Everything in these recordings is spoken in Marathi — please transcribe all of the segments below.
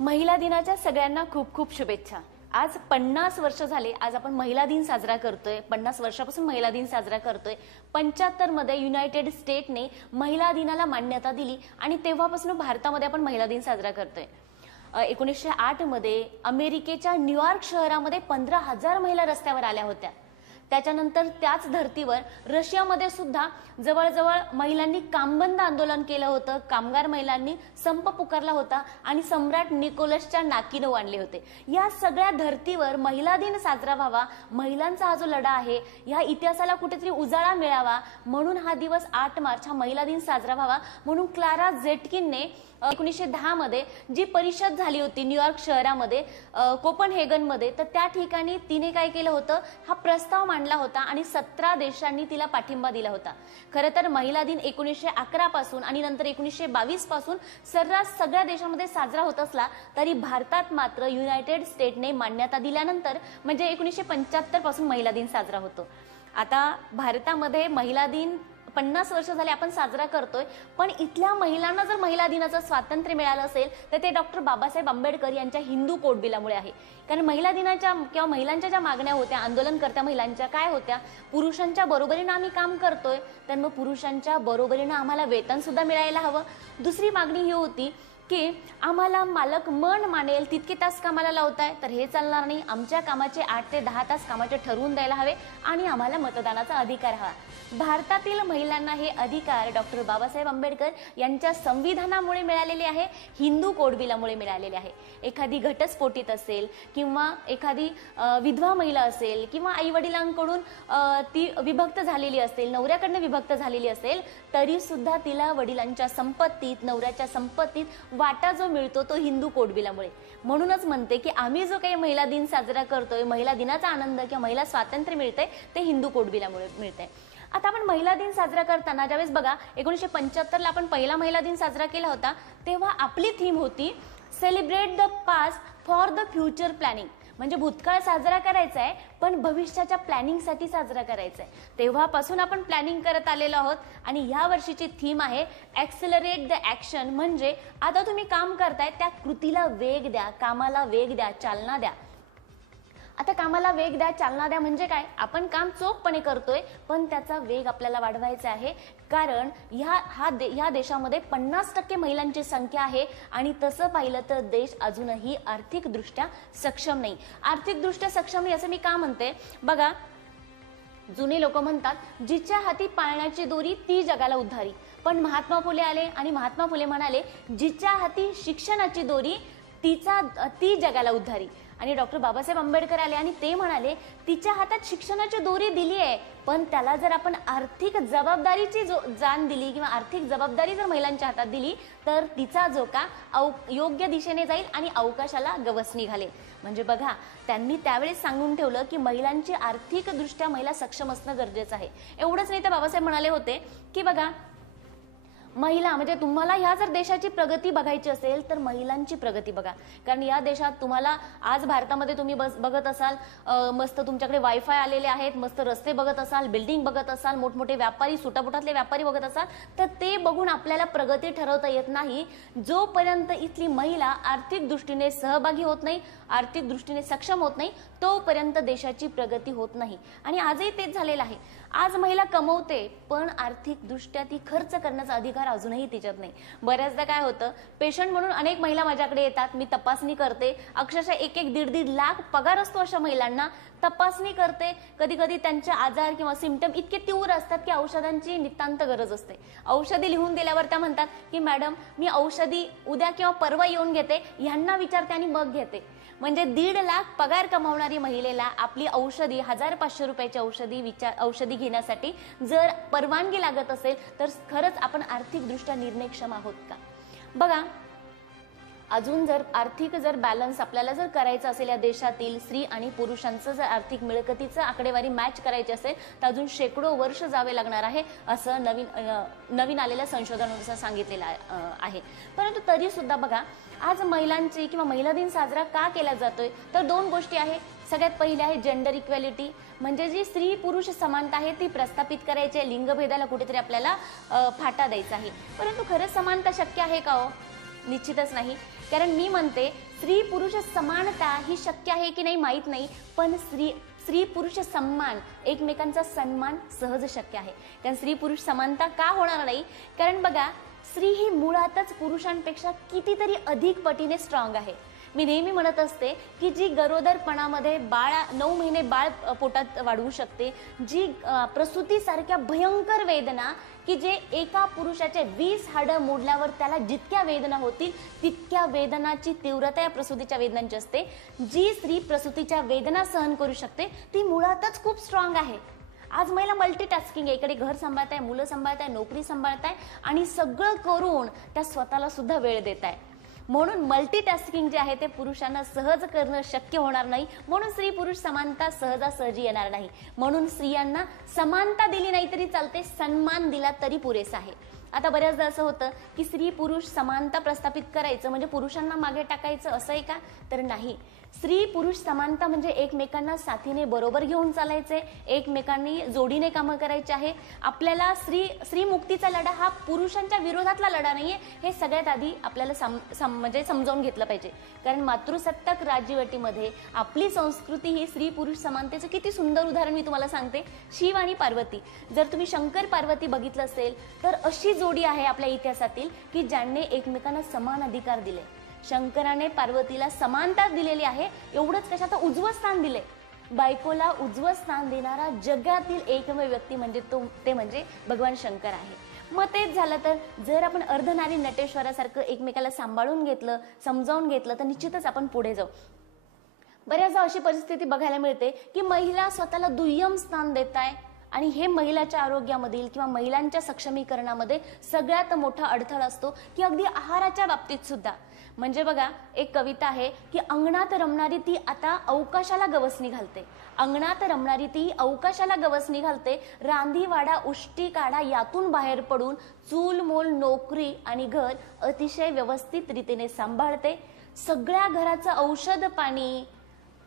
महिला दिनाच्या सगळ्यांना खूप खूप शुभेच्छा। आज 50 वर्ष झाले, आज आपण महिला दिन साजरा करतोय। 50 वर्षापासून महिला दिन साजरा करतोय। 75 मध्ये युनायटेड स्टेटने महिला दिनाला मान्यता दिली आणि तेव्हापासून भारतामध्ये आपण महिला दिन साजरा करतोय। 1908 मध्ये अमेरिकेच्या न्यूयॉर्क शहरामध्ये 15,000 महिला रस्त्यावर आल्या होत्या। त्याच्यानंतर त्याच धर्तीवर रशियामध्ये सुद्धा जवळजवळ महिलांनी कामबंद आंदोलन केलं होतं। कामगार महिलांनी संप पुकारला होता आणि सम्राट निकोलसच्या नाकीनं आणले होते। या सगळ्या धर्तीवर महिला दिन साजरा व्हावा, महिलांचा हा जो लढा आहे या इतिहासाला कुठेतरी उजाळा मिळावा म्हणून हा दिवस 8 मार्च हा महिला दिन साजरा व्हावा म्हणून क्लारा झेटकिनने 1910 मध्ये जी परिषद झाली होती न्यूयॉर्क शहरामध्ये कोपनहेगन मध्ये, तर त्या ठिकाणी तिने काय केलं होतं, हा प्रस्ताव मांडला होता आणि 17 देशांनी तिला पाठिंबा दिला होता। खरं तर महिला दिन 1911 पासून आणि नंतर 1922 पासून सर्रास सगळ्या देशांमध्ये साजरा होत असला तरी भारतात मात्र युनायटेड स्टेटने मान्यता दिल्यानंतर म्हणजे 1975 पासून महिला दिन साजरा होतो। आता भारतामध्ये महिला दिन 50 वर्ष झाले आपण साजरा करतोय, पण इथल्या महिलांना जर महिला दिनाचं स्वातंत्र्य मिळालं असेल तर ते डॉक्टर बाबासाहेब आंबेडकर यांच्या हिंदू कोडबिलामुळे आहे। कारण महिला दिनाच्या किंवा महिलांच्या ज्या मागण्या होत्या, आंदोलनकर्त्या महिलांच्या काय होत्या, पुरुषांच्या बरोबरीने आम्ही काम करतोय तर मग पुरुषांच्या बरोबरीने आम्हाला वेतन सुद्धा मिळायला हवं। दुसरी मागणी ही होती की आम्हाला मालक मन मानेल तितके तास कामाला लावताय तर हे चालणार नाही, आमच्या कामाचे 8 ते 10 तास कामाचे ठरवून द्यायला हवे आणि आम्हाला मतदानाचा अधिकार हवा। भारतातील महिलांना हे अधिकार डॉक्टर बाबासाहेब आंबेडकर यांच्या संविधानामुळे मिळालेले आहे, हिंदू कोडबिलामुळे मिळालेले आहे। एखादी घटस्फोटित असेल किंवा एखादी विधवा महिला असेल किंवा आई वडिलांकडून ती विभक्त झालेली असेल, नवऱ्याकडनं विभक्त झालेली असेल तरी सुद्धा तिला वडिलांच्या संपत्तीत, नवऱ्याच्या संपत्तीत वाटा जो मिळतो तो हिंदू कोडबिलामुळे। म्हणूनच म्हणते की आम्ही जो काही महिला दिन साजरा करतोय, महिला दिनाचा आनंद किंवा महिला स्वातंत्र्य मिळते ते हिंदू कोडबिलामुळे मिळते। आता आपण महिला दिन साजरा करताना ज्यावेळेस बघा 1975 ला आपण पहिला महिला दिन साजरा केला होता तेव्हा आपली थीम होती celebrate the past for the future planning, म्हणजे भूतकाळ साजरा करायचा आहे पण भविष्याच्या प्लॅनिंगसाठी साजरा करायचा आहे। तेव्हापासून आपण प्लॅनिंग करत आलेलो आहोत आणि या वर्षीची थीम आहे ॲक्सेलरेट द ॲक्शन, म्हणजे आता तुम्ही काम करताय त्या कृतीला वेग द्या, कामाला वेग द्या, चालना द्या। आता कामाला वेग द्या, चालना द्या म्हणजे काय, आपण काम चोखपणे करतोय पण त्याचा वेग आपल्याला वाढवायचा आहे। कारण ह्या देशामध्ये 50% महिलांची संख्या आहे आणि तसं पाहिलं तर देश अजूनही आर्थिकदृष्ट्या सक्षम नाही। आर्थिकदृष्ट्या सक्षम नाही असं मी का म्हणते, बघा जुने लोक म्हणतात जिच्या हाती पाळण्याची दोरी ती जगाला उद्धारी, पण महात्मा फुले आले आणि महात्मा फुले म्हणाले जिच्या हाती शिक्षणाची दोरी ती जगाला उद्धारी। आणि डॉक्टर बाबासाहेब आंबेडकर आले आणि ते म्हणाले तिच्या हातात शिक्षणाची दोरी दिली आहे पण त्याला जर आपण आर्थिक जबाबदारीची जाण दिली किंवा आर्थिक जबाबदारी जर महिलांच्या हातात दिली तर तिचा झोका योग्य दिशेने जाईल आणि अवकाशाला गवसणी घालेल। म्हणजे बघा त्यांनी त्यावेळेस सांगून ठेवलं की महिलांची आर्थिकदृष्ट्या महिला सक्षम असणं गरजेचं आहे। एवढंच नाही तर बाबासाहेब म्हणाले होते की बघा महिला म्हणजे तुम्हाला ह्या जर देशाची प्रगती बघायची असेल तर महिलांची प्रगती बघा। कारण या देशात तुम्हाला आज भारतामध्ये तुम्ही बघत असाल मस्त तुमच्याकडे वायफाय आलेले आहेत, मस्त रस्ते बघत असाल, बिल्डिंग बघत असाल, मोठमोठे व्यापारी, सुटापुटातले व्यापारी बघत असाल तर ते बघून आपल्याला प्रगती ठरवता येत नाही जोपर्यंत इथली महिला आर्थिक दृष्टीने सहभागी होत नाही, आर्थिक दृष्टीने सक्षम होत नाही तोपर्यंत देशाची प्रगती होत नाही। आणि आजही तेच झालेलं आहे। आज महिला कमवते पण आर्थिकदृष्ट्या ती खर्च करण्याचा अधिकार अजूनही तिच्यात नाही। बऱ्याचदा काय होतं, पेशंट म्हणून अनेक महिला माझ्याकडे येतात, मी तपासणी करते, अक्षरशः 1-1, 1.5 लाख पगार असतो अशा महिलांना, तपासणी करते। कधी कधी त्यांचे आजार किंवा सिम्पटम इतके तीव्र असतात की औषधांची नितांत गरज असते। औषधी लिहून दिल्यावर त्या म्हणतात की मॅडम मी औषधी उद्या किंवा परवा येऊन घेते, ह्यांना विचारते आणि मग घेते। म्हणजे 1.5 लाख पगार कमावणारी महिलेला आपली औषधी 1500 रुपयाची औषधी घेण्यासाठी जर परवानगी लागत असेल तर खरंच आपण आर्थिकदृष्ट्या निर्णयक्षम आहोत का? बघा अजून जर आर्थिक बॅलन्स आपल्याला जर करायचं असेल या देशातील स्त्री आणि पुरुषांचं जर आर्थिक मिळकतीचं आकडेवारी मॅच करायची असेल तर अजून शेकडो वर्ष जावे लागणार आहे असं नवीन आलेल्या संशोधनानुसार सांगितलेलं आहे। परंतु तरी सुद्धा बघा आज महिलांची किंवा महिला दिन साजरा का केला जातोय तर 2 गोष्टी आहे। सगळ्यात पहिली आहे जेंडर इक्वॅलिटी, म्हणजे जी स्त्री पुरुष समानता आहे ती प्रस्थापित करायची आहे, लिंगभेदाला कुठेतरी आपल्याला फाटा द्यायचा आहे। परंतु खरंच समानता शक्य आहे का हो? निश्चितच नाही। कारण मी म्हणते स्त्री पुरुष समानता ही शक्य आहे की नाही माहीत नाही, पण स्त्री पुरुष सन्मान, एकमेकांचा सन्मान सहज शक्य आहे. कारण स्त्री पुरुष समानता का होणार नाही, कारण बघा स्त्री ही मुळातच पुरुषांपेक्षा कितीतरी अधिक पटीने स्ट्रॉंग आहे. मी नेहमी म्हणत असते की जी गरोदरपणामध्ये 9 महिने बाळ पोटात वाढवू शकते, जी प्रसूतीसारख्या भयंकर वेदना की जे एका पुरुषाचे 20 हाडं मोडल्यावर त्याला जितक्या वेदना होतील तितक्या वेदनाची तीव्रता या प्रसूतीच्या वेदनांची असते, जी स्त्री प्रसूतीच्या वेदना सहन करू शकते ती मुळातच खूप स्ट्रॉंग आहे. आज महिला मल्टीटास्किंग आहे, इकडे घर सांभाळताय, मुलं सांभाळताय, नोकरी सांभाळताय आणि सगळं करून त्या स्वतःला सुद्धा वेळ देत आहे. म्हणून मल्टीटास्किंग जे आहे ते पुरुषांना सहज करणं शक्य होणार नाही. म्हणून स्त्री पुरुष समानता सहजासहजी येणार नाही. म्हणून स्त्रियांना समानता दिली नाही तरी चालते, सन्मान दिला तरी पुरेसा आहे. आता बऱ्याचदा असं होतं की स्त्री पुरुष समानता प्रस्थापित करायचं म्हणजे पुरुषांना मागे टाकायचं, असं आहे का? तर नाही. स्त्री पुरुष समानता म्हणजे एकमेकांना साथीने बरोबर घेऊन चालायचे, एकमेकांनी जोडीने कामं करायचे आहे. आपल्याला स्त्री मुक्तीचा लढा हा पुरुषांच्या विरोधातला लढा नाहीये, हे सगळ्यात आधी आपल्याला म्हणजे समजावून घेतलं पाहिजे. कारण मातृसत्ताक राज्यवटीमध्ये आपली संस्कृती ही स्त्री पुरुष समानतेचं किती सुंदर उदाहरण मी तुम्हाला सांगते. शिव आणि पार्वती, जर तुम्ही शंकर पार्वती बघितलं असेल तर अशी जोडी आहे आपल्या इतिहासातील की ज्यांनी एकमेकांना समान अधिकार दिले. शंकराने पार्वतीला समानता दिलेली आहे, एवढंच कशा तर उजवं स्थान दिले. बायकोला उजवं स्थान देणारा जगातील एकमेव व्यक्ती म्हणजे ते म्हणजे भगवान शंकर आहे. मग तेच झालं तर जर आपण अर्धनारी नटेश्वरासारखं एकमेकाला सांभाळून घेतलं, समजावून घेतलं तर निश्चितच आपण पुढे जाऊ. बऱ्याचदा अशी परिस्थिती बघायला मिळते की महिला स्वतःला दुय्यम स्थान देत आहे आणि हे महिलाच्या आरोग्यामधील किंवा महिलांच्या सक्षमीकरणामध्ये सगळ्यात मोठा अडथळा असतो की अगदी आहाराच्या बाबतीत सुद्धा. म्हणजे बघा एक कविता आहे की अंगणात रमणारी ती आता अवकाशाला गवसणी घालते, अंगणात रमणारी ती अवकाशाला गवसणी घालते, रांधीवाडा उष्टी काढा यातून बाहेर पडून चूल मोल नोकरी आणि घर अतिशय व्यवस्थित रीतीने सांभाळते, सगळ्या घराचं औषध पाणी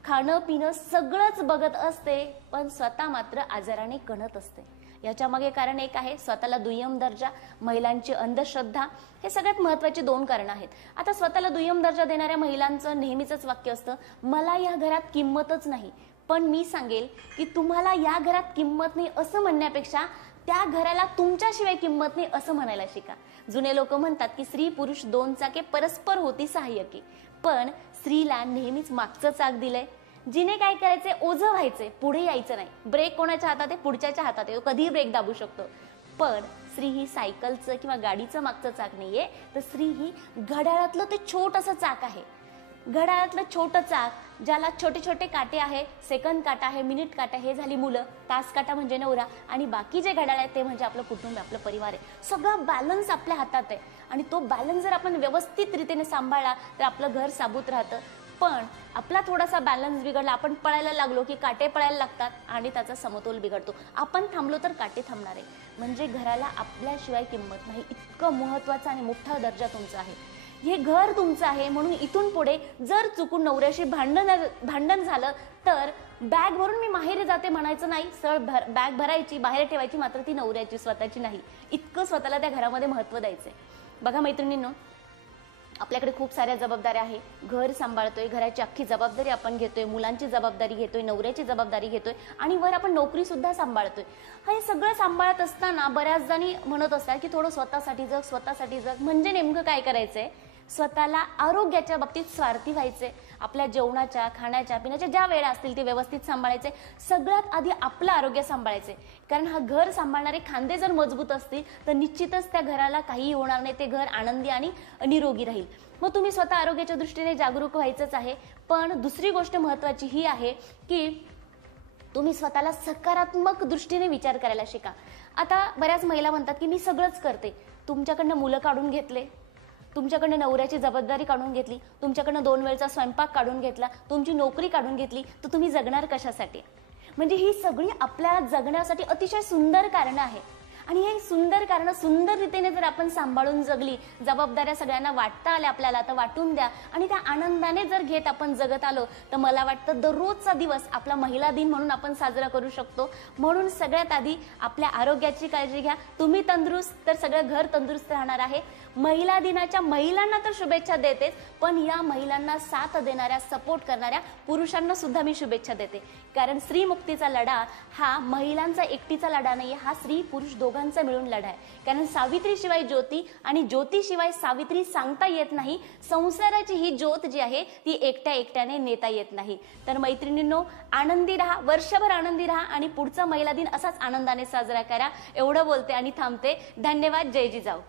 खाणं पिणं सगळंच बघत असते, पण स्वतः मात्र आजाराने कणत असते. याच्या मागे कारण एक आहे स्वतःला दुय्यम दर्जा, महिलांची अंधश्रद्धा. हे सगळ्यात महत्त्वाची 2 कारणं आहेत. आता स्वतःला दुय्यम दर्जा देणाऱ्या महिलांचं नेहमीच वाक्य असतं, मला या घरात किंमतच नाही. पण मी सांगेल की तुम्हाला या घरात किंमत नाही असं म्हणण्यापेक्षा त्या घराला तुमच्याशिवाय किंमत नाही असं म्हणायला शिका. जुने लोक म्हणतात की स्त्री पुरुष 2 चाके परस्पर होती सहाय्यकी, पण स्त्रीला नेहमीच मागचं चाक दिलंय. जिने काय करायचे, ओझं व्हायचे, पुढे यायचं नाही. ब्रेक कोणाच्या हातात आहे, पुढच्याच्या हातात आहे, कधीही ब्रेक दाबू शकतो. पण स्त्री ही सायकलचं किंवा गाडीचं मागचं चाक नाहीये, तर स्त्री ही घड्याळातलं ते छोटंसं चाक आहे. घड्याळातलं छोटं चाक ज्याला छोटे छोटे काटे आहे, सेकंद काटा आहे, मिनिट काटा, हे झाली मुलं, तास काटा म्हणजे नवरा, आणि बाकी जे घड्याळ आहे ते म्हणजे आपलं कुटुंब, आपलं परिवार आहे. सगळं बॅलन्स आपल्या हातात आहे आणि तो बॅलन्स जर आपण व्यवस्थित रीतीने सांभाळला तर आपलं घर साबूत राहतं. पण आपला थोडासा बॅलन्स बिघडला, आपण पळायला लागलो की काटे पळायला लागतात आणि त्याचा समतोल बिघडतो. आपण थांबलो तर काटे थांबणार आहे. म्हणजे घराला आपल्याशिवाय किंमत नाही, इतकं महत्त्वाचा आणि मोठा दर्जा तुमचा आहे. हे घर तुमचं आहे. म्हणून इथून पुढे जर चुकून नवऱ्याशी भांडण झालं तर बॅग भरून मी माहेरी जाते म्हणायचं नाही, सर बॅग भरायची, बाहेर ठेवायची, मात्र ती नवऱ्याची, स्वतःची नाही. इतकं स्वतःला त्या घरामध्ये महत्त्व द्यायचंय. बघा मैत्रिणींनो, आपल्याकडे खूप साऱ्या जबाबदाऱ्या आहे. घर सांभाळतोय, घराची अख्खी जबाबदारी आपण घेतोय, मुलांची जबाबदारी घेतोय, नवऱ्याची जबाबदारी घेतोय आणि वर आपण नोकरी सुद्धा सांभाळतोय. हे सगळं सांभाळत असताना बऱ्याच जणी म्हणत असतात की थोडं स्वतःसाठी जग. म्हणजे नेमकं काय करायचंय, स्वतःला आरोग्याच्या बाबतीत स्वार्थी व्हायचे. आपल्या जेवणाच्या, खाण्याच्या, पिण्याच्या ज्या वेळा असतील ते व्यवस्थित सांभाळायचे. सगळ्यात आधी आपलं आरोग्य सांभाळायचे. कारण हा घर सांभाळणारे खांदे जर मजबूत असतील तर निश्चितच त्या घराला काहीही होणार नाही, ते घर आनंदी आणि निरोगी राहील. मग तुम्ही स्वतः आरोग्याच्या दृष्टीने जागरूक व्हायचंच आहे. पण दुसरी गोष्ट महत्त्वाची ही आहे की तुम्ही स्वतःला सकारात्मक दृष्टीने विचार करायला शिका. आता बऱ्याच महिला म्हणतात की मी सगळंच करते. तुमच्याकडनं मुलं काढून घेतले, तुमच्याकडनं नवऱ्याची जबाबदारी काढून घेतली, तुमच्याकडनं 2 वेळचा स्वयंपाक काढून घेतला, तुमची नोकरी काढून घेतली, तर तुम्ही जगणार कशासाठी? म्हणजे ही सगळी आपल्या जगण्यासाठी अतिशय सुंदर कारणं आहे. आणि हे सुंदर कारणं सुंदर रीतीने जर आपण सांभाळून जगली, जबाबदाऱ्या सगळ्यांना वाटता आल्या आपल्याला तर वाटून द्या आणि त्या आनंदाने जर घेत आपण जगत आलो तर मला वाटतं दररोजचा दिवस आपला महिला दिन म्हणून आपण साजरा करू शकतो. म्हणून सगळ्यात आधी आपल्या आरोग्याची काळजी घ्या. तुम्ही तंदुरुस्त तर सगळं घर तंदुरुस्त राहणार आहे. महिला दिनाच्या महिलांना तर शुभेच्छा देतेच, पण या महिलांना साथ देणाऱ्या, सपोर्ट करणाऱ्या पुरुषांना सुद्धा मी शुभेच्छा देते. कारण स्त्री मुक्तीचा लढा हा महिलांचा एकटीचा लढा नाही, हा स्त्री पुरुष दोघांचा मिळून लढा आहे. कारण सावित्रीशिवाय ज्योती आणि ज्योतीशिवाय सावित्री सांगता येत नाही. संसाराची ही ज्योत जी आहे ती एकट्याने नेता येत नाही. तर मैत्रिणींनो, आनंदी राहा, वर्षभर आनंदी राहा आणि पुढचा महिला दिन असाच आनंदाने साजरा करा. एवढं बोलते आणि थांबते. धन्यवाद. जय जिजाऊ.